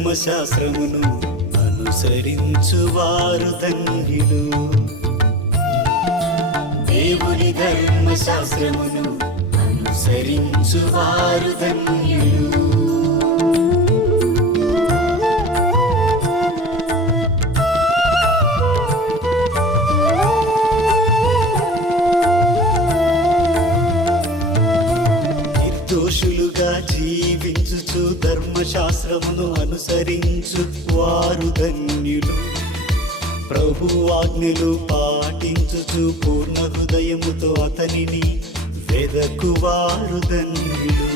ధర్మశాస్త్రమును అనుసరించువారు ధన్యులు. దేవుని ధర్మశాస్త్రమును అనుసరించువారు ధన్యులు. నిర్దోషులుగా జీవించుచు ధర్మశాస్త్రమును అనుసరించు వారు ధన్యులు. ప్రభు ఆజ్ఞలు పాటించుచు పూర్ణ హృదయముతో అతనిని వెదకువారు ధన్యులు.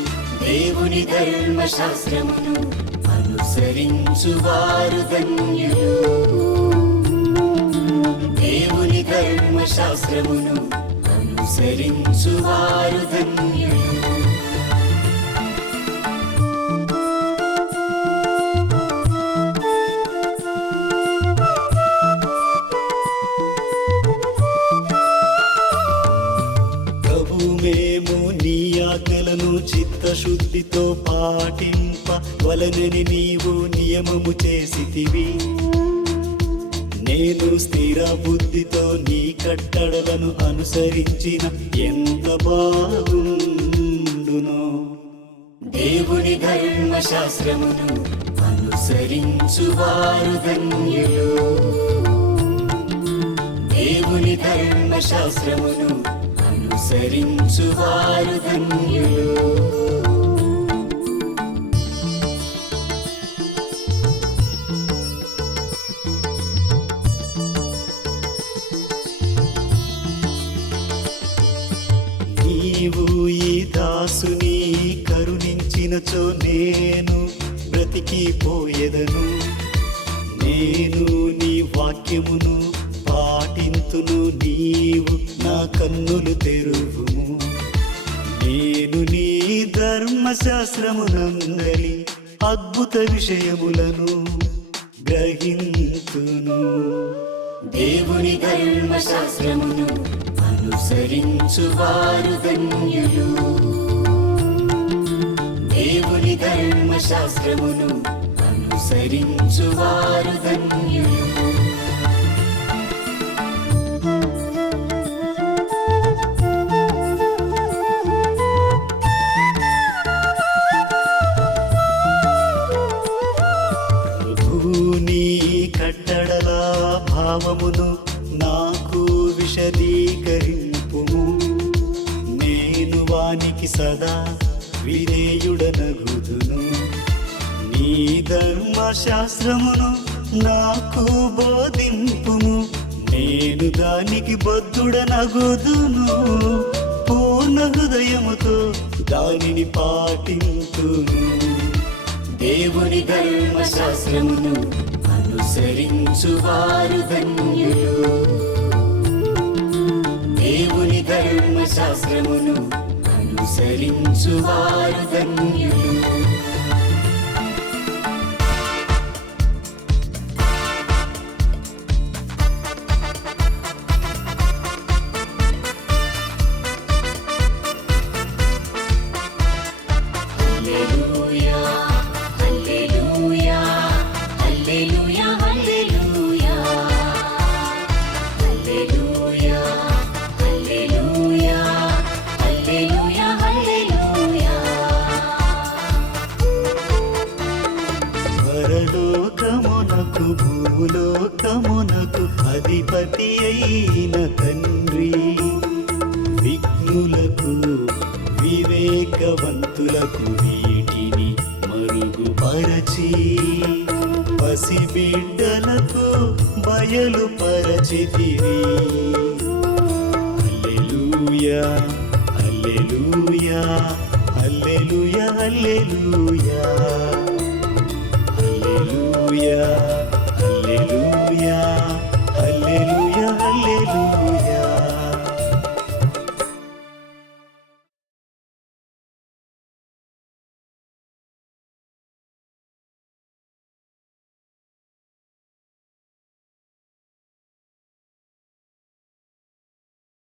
దేవుని ధర్మశాస్త్రమును అనుసరించువారు ధన్యులు. దేవుని ధర్మశాస్త్రమును అనుసరించువారు ధన్యులు. మేము నీ ఆజ్ఞలను చిత్తశుద్ధితో పాటింప వలనని నీవు నియమము చేసితివి. నేను స్థిర బుద్ధితో నీ కట్టడలను అనుసరించిన ఎంత బాగుండునో. దేవుని ధర్మశాస్త్రమును అనుసరించువారు ధన్యులు. దేవుని ధర్మశాస్త్రమును అనుసరించువారు ధన్యులు. నీవు ఈ దాసుని కరుణించినచో నేను బ్రతికిపోయెదను. నేను నీ వాక్యమును పాటింతును. నీవు నా కన్నులు తెరువుము. నేను నీ ధర్మశాస్త్రమునందలి అద్భుత విషయములను గ్రహింతును. దేవుని ధర్మశాస్త్రమును అనుసరించువారు ధన్యులు. దేవుని ధర్మశాస్త్రమును అనుసరించువారు ధన్యులు. కట్టడల భావమును నాకు విశదీకరింపుము. నేను వానికి సదా విధేయుడనగుదును. నీ ధర్మశాస్త్రమును నాకు బోధింపుము. నేను దానికి బద్ధుడనగుదును. పూర్ణ హృదయముతో దానిని పాటింతును. దేవుని ధర్మశాస్త్రమును అనుసరించువారు ధన్యులు. దేవుని ధర్మశాస్త్రమును అనుసరించువారు ధన్యులు. హల్లెలూయా హల్లెలూయా హల్లెలూయా హల్లెలూయా హల్లెలూయా హల్లెలూయా హల్లెలూయా హల్లెలూయా. పరలోకమునకు భూలోకమునకు అధిపతి అయిన తండ్రి, విఘ్నులకు వివేకవంతులకు వీటిని మరుగుపరచి పసిబిడ్డలకు బయలుపరచితివి. హల్లెలూయా హల్లెలూయా హల్లెలూయా హల్లెలూయా హల్లెలూయా.